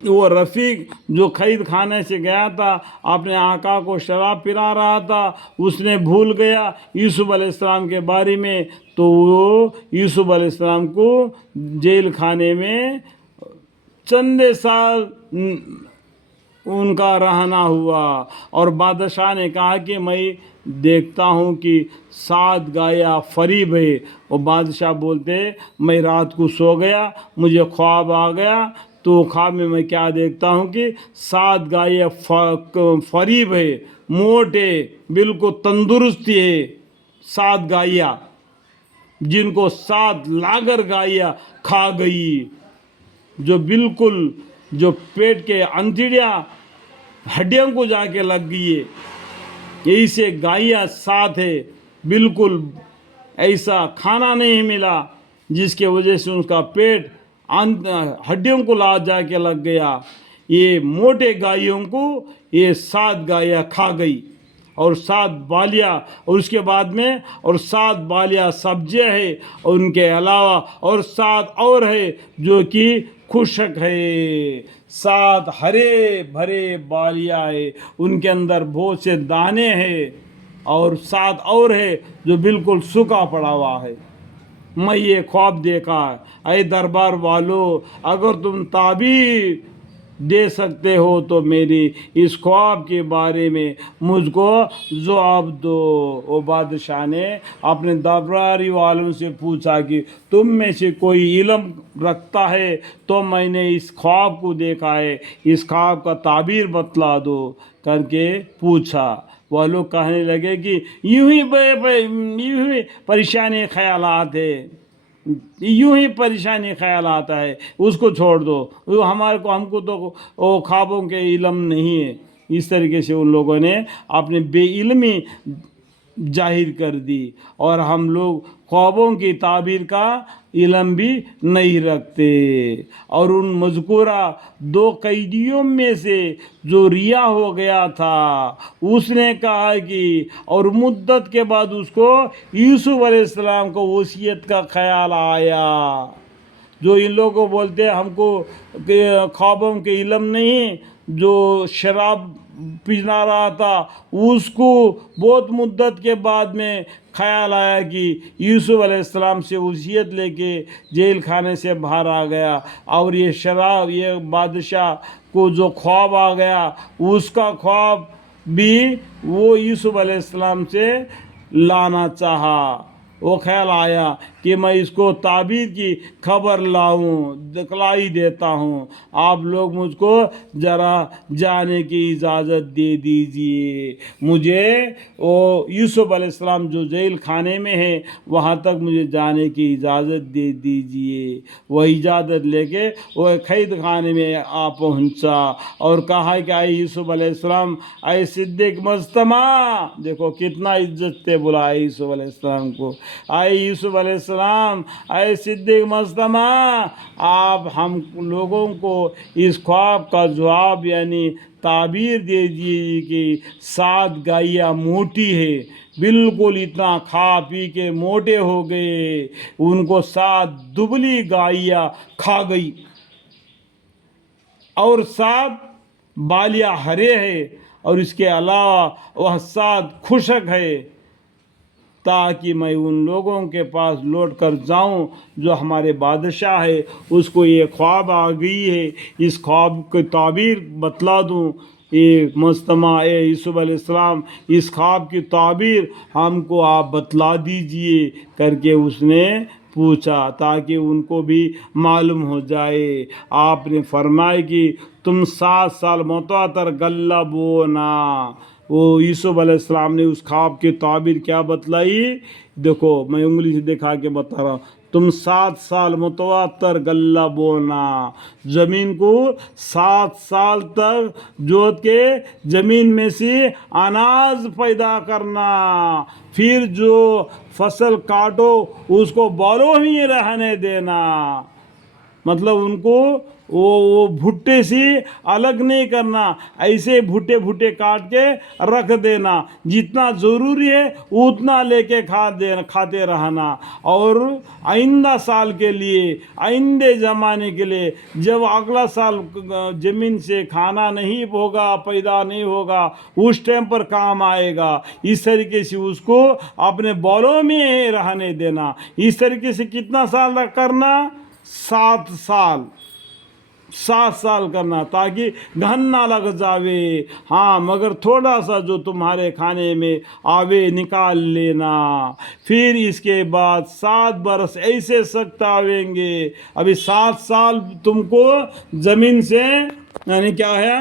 वो रफ़ीक जो खरीद खाने से गया था, अपने आका को शराब पिला रहा था, उसने भूल गया यूसुफ अलैहिस्सलाम के बारे में, तो वो यूसुफ अलैहिस्सलाम को जेल खाने में चंदे साल उनका रहना हुआ। और बादशाह ने कहा कि मैं देखता हूँ कि 7 गाया फरीब है। और बादशाह बोलते, मैं रात को सो गया, मुझे ख्वाब आ गया, तो ख्वाब में मैं क्या देखता हूँ कि 7 गाय फरीब है, मोटे, बिल्कुल तंदुरुस्ती है, 7 गाया जिनको 7 लागर गाया खा गई, जो बिल्कुल जो पेट के अंतड़ियाँ हड्डियों को जाके लग गई है। यही से गायिया 7 है, बिल्कुल ऐसा खाना नहीं मिला जिसके वजह से उसका पेट हड्डियों को ला जाके लग गया। ये मोटे गायों को ये 7 गायें खा गई, और 7 बालियाँ, और उसके बाद में और 7 बालियाँ सब्जियाँ है, और उनके अलावा और 7 और है जो कि खुशक है। 7 हरे भरे बालियाँ है, उनके अंदर बहुत से दाने हैं, और 7 और है जो बिल्कुल सूखा पड़ा हुआ है। मैं ये ख्वाब देखा है। ऐ दरबार वालों, अगर तुम ताबीर दे सकते हो तो मेरी इस ख्वाब के बारे में मुझको जवाब दो। वो बादशाह ने अपने दरबारी वालों से पूछा कि तुम में से कोई इल्म रखता है तो मैंने इस ख्वाब को देखा है, इस ख्वाब का ताबीर बतला दो करके पूछा। वह लोग कहने लगे कि यूं ही परेशानी ख्यालात है, यूं ही परेशानी ख्याल आता है, उसको छोड़ दो, वो हमारे को हमको तो वो ख्वाबों के इल्म नहीं है। इस तरीके से उन लोगों ने अपनी बेइल्मी जाहिर कर दी, और हम लोग ख्वाबों की ताबीर का इल्म भी नहीं रखते। और उन मज़कूरा 2 कैदियों में से जो रिया हो गया था, उसने कहा कि, और मुद्दत के बाद उसको यूसुफ अलैहिस्सलाम को वसीयत का ख्याल आया। जो इन लोगों को बोलते हैं हमको ख्वाबों के इल्म नहीं, जो शराब पीना रहा था, उसको बहुत मुद्दत के बाद में ख्याल आया कि यूसुफ अलैहिस्सलाम से वसीयत लेके जेल खाने से बाहर आ गया, और ये शराब, ये बादशाह को जो ख्वाब आ गया, उसका ख्वाब भी वो यूसुफ अलैहिस्सलाम से लाना चाहा। वो ख्याल आया कि मैं इसको ताबीर की खबर लाऊं, दिखलाई देता हूं, आप लोग मुझको ज़रा जाने की इजाज़त दे दीजिए। मुझे वो यूसुफ अलैहिस्सलाम जो जेल खाने में है वहाँ तक मुझे जाने की इजाज़त दे दीजिए। वह इजाज़त लेके वो कैद खाने में आ पहुँचा, और कहा कि आए यूसुफ अलैहिस्सलाम, आए सिद्दीक मुज्तमा, देखो कितना इज्जत से बुलाया यूसुफ अलैहिस्सलाम को, आए यूसुफ अलैहिस्सलाम, आए सिद्दीक मुज्तमा, आप हम लोगों को इस ख्वाब का जवाब यानी ताबीर दे दीजिए कि 7 गायें मोटी है, बिल्कुल इतना खा पी के मोटे हो गए, उनको 7 दुबली गायें खा गई, और 7 बालियाँ हरे है, और इसके अलावा वह 7 खुशक है, ताकि मैं उन लोगों के पास लौट कर जाऊँ जो हमारे बादशाह है, उसको ये ख्वाब आ गई है, इस ख्वाब की ताबीर बतला दूँ। ये मुस्तमा ए यूसुफ अलैहिस्सलाम, इस ख्वाब की ताबीर हमको आप बतला दीजिए करके उसने पूछा, ताकि उनको भी मालूम हो जाए। आपने फरमाया कि तुम 7 साल मुतवातर गल्ला बोना। वो यूसुफ अलैहिस्सलाम ने उस ख्वाब की ताबीर क्या बतलाई, देखो मैं उंगली से दिखा के बता रहा हूँ। तुम 7 साल मुतवातर गल्ला बोना, ज़मीन को 7 साल तक जोत के ज़मीन में से अनाज पैदा करना, फिर जो फसल काटो उसको बालों ही रहने देना, मतलब उनको वो भुट्टे से अलग नहीं करना, ऐसे भुट्टे भुट्टे काट के रख देना, जितना ज़रूरी है उतना लेके खाते रहना। और आइंदा साल के लिए, आइंदे ज़माने के लिए, जब अगला साल ज़मीन से खाना नहीं होगा, पैदा नहीं होगा, उस टाइम पर काम आएगा। इस तरीके से उसको अपने बौलों में रहने देना। इस तरीके से कितना साल तक करना? 7 साल, 7 साल करना, ताकि घन ना लग जावे। हाँ, मगर थोड़ा सा जो तुम्हारे खाने में आवे निकाल लेना। फिर इसके बाद 7 बरस ऐसे सख्त आवेंगे। अभी 7 साल तुमको ज़मीन से, यानी क्या है,